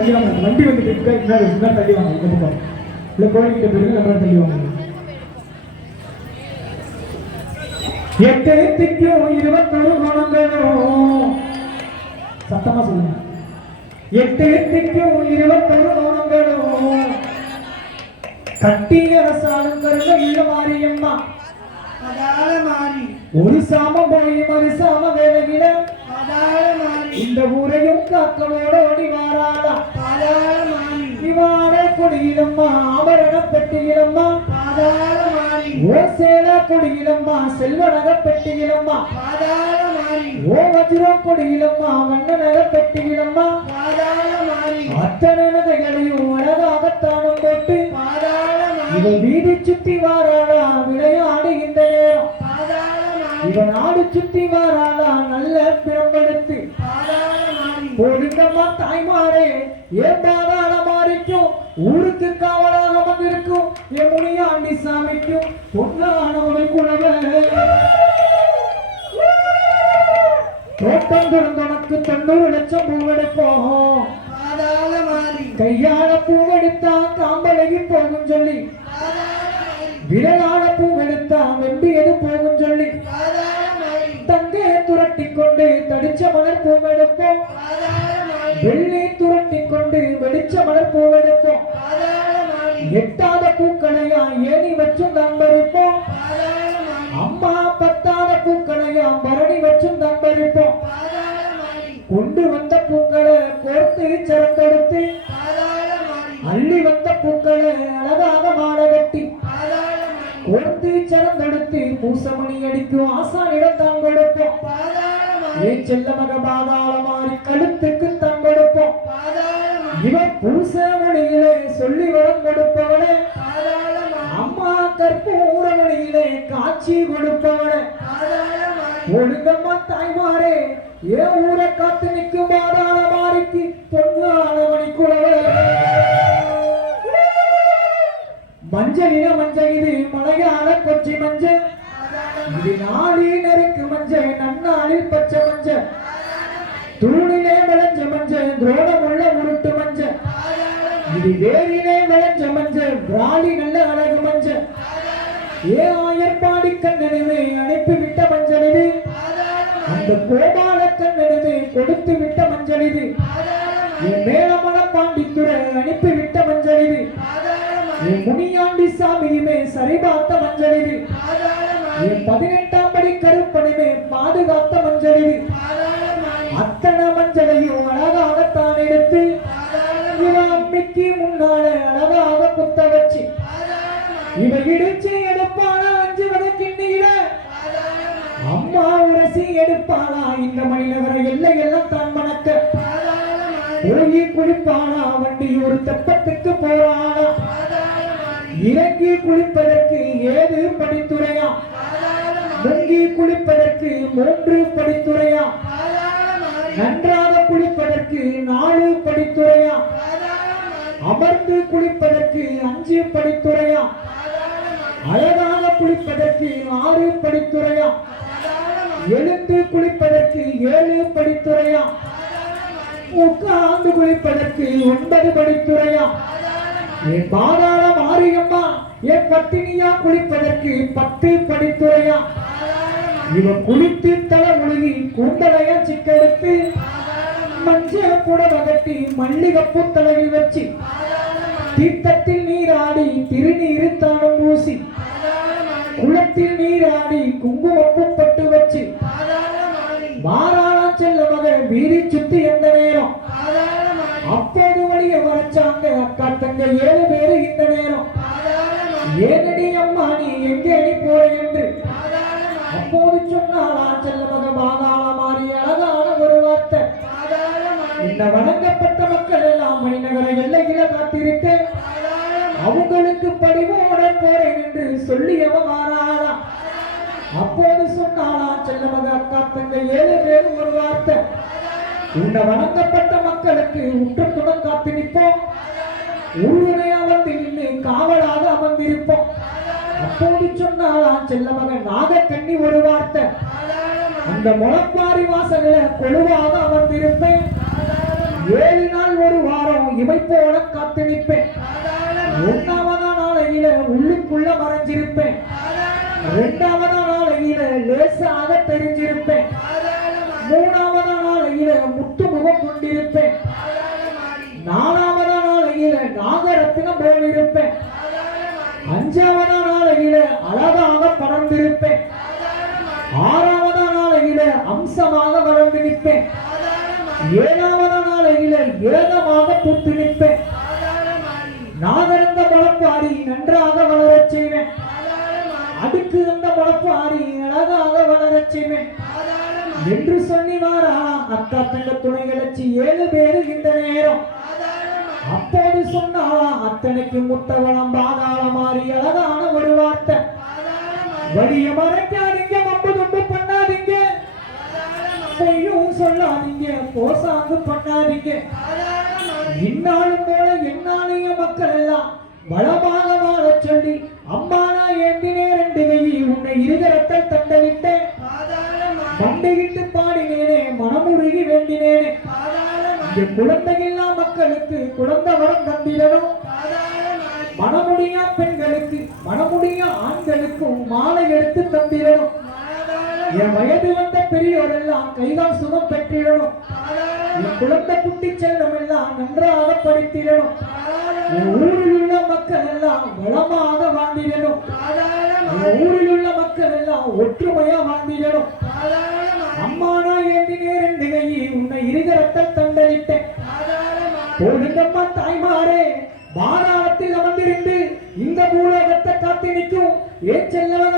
தள்ளி வாங்க. அந்த வண்டி வந்துட்டு இருக்கு? முன்னாடி முன்னாடி தள்ளி வாங்க. இந்த பக்கம் இல்லை கோயில்கிட்ட போயிருக்கு நம்ம தள்ளி வாங்க. எட்டு திக்கும் இருபத்தொரு குணங்களும் சத்தமா சொல்லுங்க. எட்டு திக்கும் இருபத்தொரு குணங்களும் கட்டிய அரசாலும் கருங்க இல்ல மாரியம்மா அதால மாறி. ஒரு சாமம் போய் மறு சாம மாறி இந்த ஊரையும் காக்கவோட ஓடி வாராளா இவாட குடியிலம்மா ஆபரண பெட்டியிலம்மா ஓ சேல குடியிலம்மா செல்வநக பெட்டியிலம்மா அதால மாறி ஓ வஜ்ரம் குடியிலம்மா வண்ண நக பெட்டியிலம்மா அத்தனை நகைகளையும் அழகாகத்தானம் போட்டு வீதி சுத்தி வாராளா விளையாடுகின்ற நேரம். இவன் நாடு சுத்தி வாராளா நல்ல மாறி போடுங்கம்மா தாய்மாரே ஏன் பாதாள மாறிக்கும் ஊருக்கு காவலாக வந்திருக்கும் என் முனியாண்டி சாமிக்கும் பொன்னானவன் குழவை தோட்டம் திறந்தவனுக்கு தொண்ணூறு லட்சம் பூவெடுப்போம் கையால பூவெடுத்தா காம்பழகி போகும் சொல்லி. அதால எட்டாத பூக்களையா ஏணி வச்சும் நண்பரிப்போம் அம்மா பத்தாத பூக்களையா பரணி வச்சும் நண்பரிப்போம் கொண்டு வந்த பூக்களை கோர்த்து சிறந்தெடுத்து அள்ளி வந்த பூக்களை அழகாக மாலை கட்டி கோர்த்து சிறந்தெடுத்து பூசமணி அடிக்கும் ஆசானிடம் தான் கொடுப்போம். ஏ செல்ல மக பாதாள மாறி கழுத்துக்கு தான் கொடுப்போம். இவன் பூச ஏன் ஊரை காத்து நிற்கும் பாதாள மாறிக்கு பொன்னான மணிக்குழவே மஞ்சள் இன மஞ்சள் இது மலையாள கொச்சி மஞ்சள். இது நாளினருக்கு மஞ்சள் நன்னாளில் பச்சை மஞ்சள். தூணிலே விளைஞ்ச மஞ்சள் துரோணமுள்ள உருட்டு மஞ்சள். இது வேரிலே விளைஞ்ச மஞ்சள் பிராலி நல்ல அழகு மஞ்சள். ஏ ஆயர்பாடி கண்ணனவே அனுப்பி விட்ட மஞ்சள் இது. அந்த கோபால கண்ணனவே கொடுத்து விட்ட மஞ்சள் இது. என் மேலமல பாண்டித்துறை அனுப்பி விட்ட மஞ்சள் இது. என் முனியாண்டி சாமியுமே சரிபார்த்த மஞ்சள் இது. என் பதினெட்டாம் படி கருப்பனுமே பாதுகாத்த மஞ்சள் இது. அத்தனை மஞ்சளையும் அழகாகத்தான் எடுத்து இவ அம்மிக்கு முன்னால அழகாக குத்த வச்சு. இவ இடிச்சு இந்த மணிநகர எல்லையெல்லாம் தான் மணக்க. உலகி குளிப்பானா வண்டி ஒரு தெப்பத்துக்கு போறானா? இறங்கி குளிப்பதற்கு ஏது படித்துறையா முங்கி குளிப்பதற்கு மூன்று படித்துறையா நன்றாக குளிப்பதற்கு நாலு படித்துறையா அமர்ந்து குளிப்பதற்கு அஞ்சு படித்துறையா அழகாக குளிப்பதற்கு ஆறு படித்துறையா எழுத்து குளிப்பதற்கு ஏழு படித்துறையா? உட்கார்ந்து குளிப்பதற்கு ஒன்பது படித்துறையா? என் பாதாள மாரியம்மா என் பத்தினியா குளிப்பதற்கு பத்து படித்துறையா? இவன் குளித்து தலை முழுகி கூந்தலைய சிக்கெடுத்து மஞ்ச கூட வகட்டி மல்லிகப்பூ தலையில் வச்சு தீர்த்தத்தில் நீராடி திருநீர் மாறாளம் செல்ல மகள் வீதி சுத்தி எந்த நேரம்? அப்போது வழிய வரைச்சாங்க அக்கா தங்க ஏழு பேரு இந்த நேரம். ஏனடி அம்மா நீ எங்கே நீ போற என்று? அப்போது சொன்னாளா செல்ல மக பாதாள மாறி அழகான ஒரு வார்த்தை. இந்த வணங்கப்பட்ட மக்கள் எல்லாம் மணிநகர எல்லையில காத்திருக்கேன் அவங்களுக்கு படிவோட போறேன் என்று சொல்லியவ மாறாளா? அப்போது சொன்னாளா செல்ல மக அக்கா தங்க ஏழு பேர் ஒரு வார்த்தை. இந்த வணங்கப்பட்ட மக்களுக்கு உற்றத்துடன் காத்து நிற்போம். உருவனை அமர்ந்து நின்று காவலாக அமர்ந்திருப்போம். அப்போது சொன்னாளா செல்ல மகன் கண்ணி ஒரு வார்த்தை. அந்த முளப்பாரி வாசல கொழுவாக அமர்ந்திருப்பேன். ஏழு நாள் ஒரு வாரம் இமை போல காத்து நிற்பேன். வளர்ந்திருப்பேன். ஆறாவது நாளையில அம்சமாக வளர்ந்து நிற்பேன். ஏழாவது நாளையில ஏகமாக பூத்து நிற்பேன். நாகரந்த மாறி ஆறி நன்றாக வளரச் செய்வேன். அடுக்கு இருந்த அடுக்கு ஆறி அழகாக வளரச் செய்வேன். என்று சொன்னிவாரா? அக்கா தங்க துணை கிளச்சி ஏழு பேரு இந்த நேரம். அப்போது சொன்னாலா அத்தனைக்கு முத்தவளம் பாதாள மாறி அழகான ஒரு வார்த்தை. வடிய மறைக்காதீங்க மப்பு துண்டு பண்ணாதீங்க. பொய்யும் சொல்லாதீங்க போசாங்கு பண்ணாதீங்க. இன்னாலும் போல என்னாலையும் மக்கள் எல்லாம் பலமாக வாழ சொல்லி அம்மா நான் ஏந்தினே ரெண்டு கையில் உன்னை இருதரத்தை தண்டவிட்டேன் பாதாள மண்டையிட்டு பாடினேனே மனமுருகி வேண்டினேனே. என் குழந்தை ஆண்களுக்கும் மாலை எடுத்து தந்திடணும் என் வயது வந்த பெரியோரெல்லாம் கைகால் சுகம் பெற்றிடணும் என் குழந்தை குட்டி செல்லம் எல்லாம் நன்றாக படித்திடணும் என் ஊரில் உள்ள மக்கள் எல்லாம் வளமாக வாழ்ந்திடணும். என் ஊரில் உள்ள மக்கள் எல்லாம் ஒற்றுமையா வாழ்ந்திடணும். பாதாள மாறி அம்மா நான் ஏந்தினே ரெண்டு கை உன்னை இருகரத்தை தண்டளிட்டேன் பாதாள மாறி போடுங்கம்மா தாய்மாரே. ఏం చెల్లవన